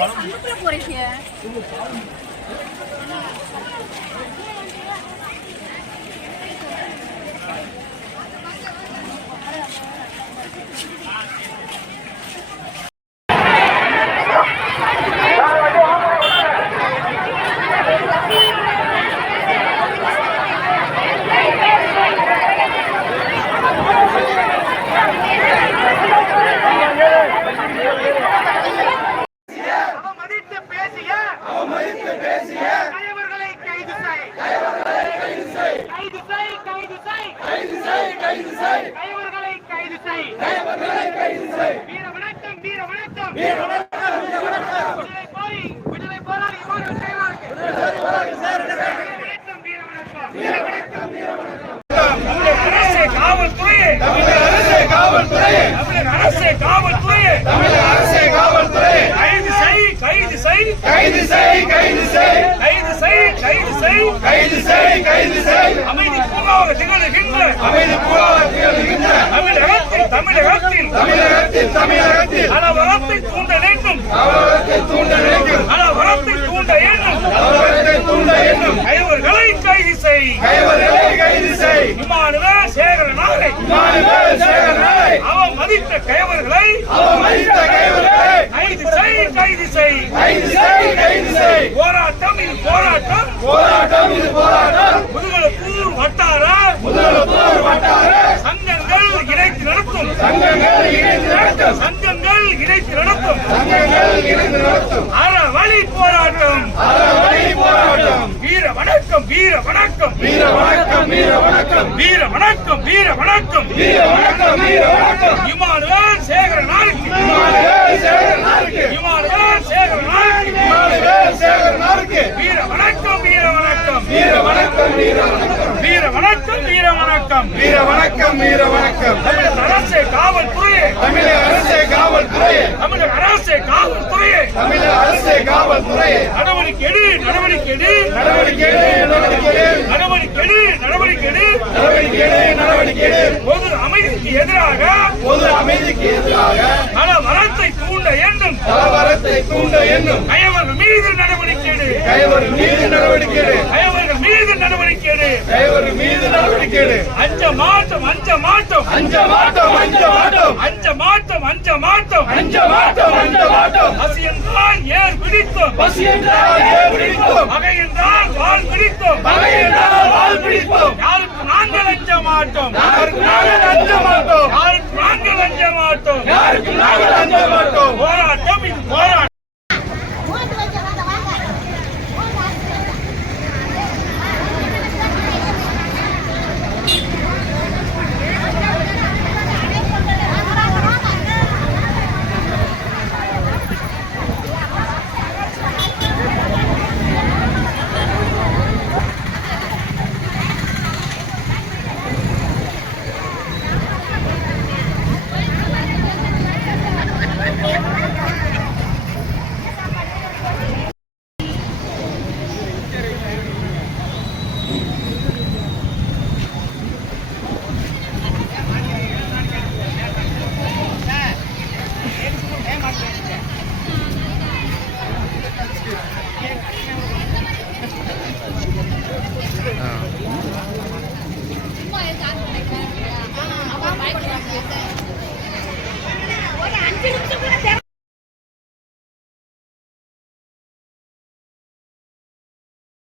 போறீங்க கைது செய். தலைவர்களை கைது செய். தலைவர்களை கைது செய். வீர வணக்கம் வீர வணக்கம். வீர வணக்கம் வீர வணக்கம். விடுதலை போய் விடுதலை போராளி இவ்வாறு செய்வார்கள். விடுதலை போராளி வணக்கம் வீர வணக்கம். வீர வணக்கம் வீர வணக்கம். அரசே காவல்துறையே. தமிழக அரசே தமிழக தமிழக செய் கைது செய் கைது செய். கைது செய் கைது செய் கைது செய் அமைதி பூர்வமாக திகழ்கின்ற அமைதி பூராக திகழ்கின்ற தமிழகத்தில் தமிழகத்தில் தமிழகத்தில் தமிழகத்தில். அளவரத்தை தூண்ட வேண்டும். அவலத்தை தூண்ட நினைக்கும் அளவரத்தை தூண்ட வேண்டும். அவலத்தை தூண்ட எண்ணும் கைவர்களை கைது செய். கைவர்களை கைது செய். விமானவ சேகரனாரை. மாநில சேகரனை அவன் மதித்த கைவர்களை அவமதித்த கைவர்களை கைது செய் கைது செய். கைது செய் கைது செய். போராட்டம் இது போராட்டம். வட்டார முதலப்பூர் வட்டார சங்கங்கள் இணைத்து நடத்தும். சங்கங்கள் இணைந்து நடத்தும். சங்கங்கள் இணைத்து நடத்தும். சங்கங்கள் இணைந்து நடத்தும். அறவழி போராட்டம். அறவழி போராட்டம். வீர வணக்கம் வீர வணக்கம். வீர வணக்கம் வீர வணக்கம். வீர வணக்கம் வீர வணக்கம். வீர வணக்கம் வீர வணக்கம். இமானுவேல் சேகரனாருக்கு இமானுவேல் சேகரனாருக்கு இமானுவேல் சேகரனாருக்கு இமானுவேல் சேகரனாருக்கு வீர வணக்கம் வீர வணக்கம் வீர வணக்கம் வீர வணக்கம் வீர வணக்கம் வீர வணக்கம். வீர வணக்கம் வீர வணக்கம். தமிழக அரசே காவல்துறையே தமிழக அரசே காவல்துறையே தமிழக அரசே காவல்துறையே தமிழக அரசே காவல்துறையே நடவடிக்கை எடு நடவடிக்கை எடு நடவடிக்கை எடு நடவடிக்கை எடு நடவடிக்கை எடு நடவடிக்கை எடு நடவடிக்கை எடு நடவடிக்கை எடு பொது அமைதிக்கு எதிராக பொது அமைதிக்கு எதிராக கலவரத்தை தூண்ட எண்ணும். கலவரத்தை தூண்ட எண்ணும். கயவர்கள் மீது நடவடிக்கை எடு கைவர் மீது நடவடிக்கை எடு கயவர்கள் மீது நடவடிக்கை எடு கைவர் மீது நடவடிக்கை எடு அஞ்ச மாட்டோம் அஞ்ச மாட்டோம் அஞ்ச மாட்டோம் அஞ்ச மாட்டோம் அஞ்ச மாட்டோம் அஞ்ச மாட்டோம் அஞ்ச மாட்டோம் அஞ்ச மாட்டோம் பசி என்றால் ஏர் பிடித்தோம் பசி என்றால் ஏன் பிடிப்போம் பகை என்றால் வாள் பிடித்தோம் பகை என்றால் வாழ் பிடிப்போம் யாருக்கு நாங்கள் அஞ்ச மாட்டோம்? யாருக்கு நாங்கள் அஞ்ச மாட்டோம்? யாருக்கு